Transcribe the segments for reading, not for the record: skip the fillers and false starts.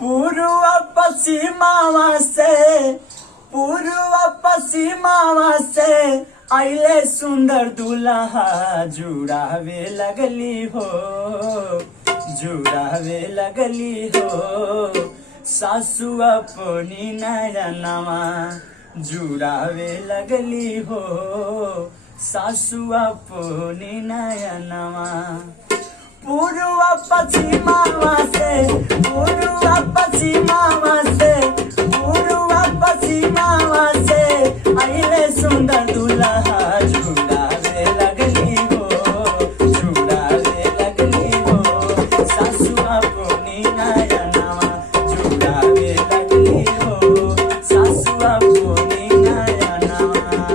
पूर्व पश्चिमावा से पूर्व पश्चिमावा से आइले सुंदर दुल्हा जुड़ावे लगली हो जुड़ावे लगली हो सासु अपनी नयनवा जुड़ावे लगली हो सासु अपनी नयनवा पूर्व पश्चिमावा से पूर्व पश्चिमावा से पूर्व पश्चिमावा से आइले सुंदर दुल्हा जुड़ावे लगली हो जुड़ावे लगली हो सासु अपनी नयनवा जुड़ावे लगली हो सासु अपनी नयनवा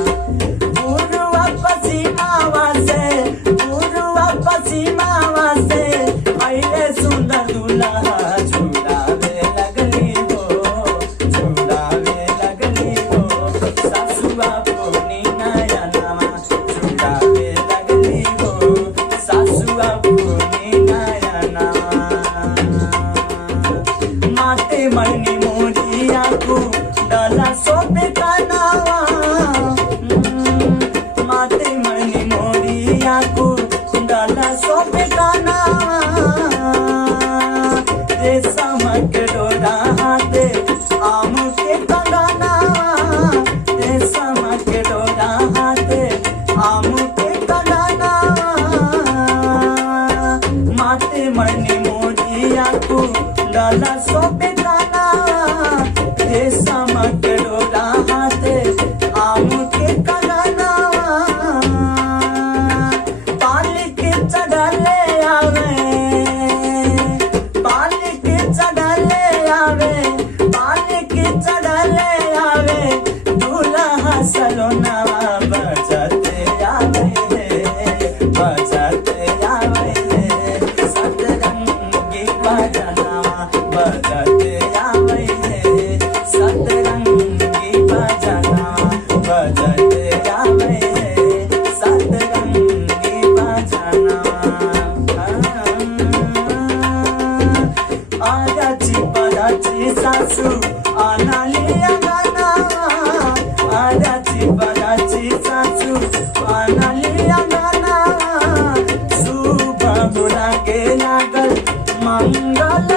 पूर्व पश्चिमावा से पूर्व पश्चिमावा से आइले सुंदर दुल्हा जुड़ावे लगली हो जुड़ावे लगली हो सासु अपनी नयनवा जुड़ावे लगली हो सासु अपनी नयनवा माते मरनी मोरिया को डाला सोपे कानावा माते मरनी मोरिया को डाला सोपे कानावा रेशम के डोरा हाथे आम के कंगनावा रेशम के डोरा हाथे आम के कंगनावा माते मरनी मोरिया को डाला सोपे कानावा रेशम के डोरा हाथे आम के कंगनावा पाली के चढ़ले आवे पाली के चढ़ले आवे पाली के चढ़ले आवे दूल्हा सलोनावा बजाते आवे बजाते आवे सतरंगी बजनावा बजाते आवे सतरंगी बजनावा बजाते आवे सतरंगी बजनावा आजाची पराची सासू आनाली अंगनावा आजाची पराची सासू आनाली अंगनावा शुभ गुलागे लागल मंगल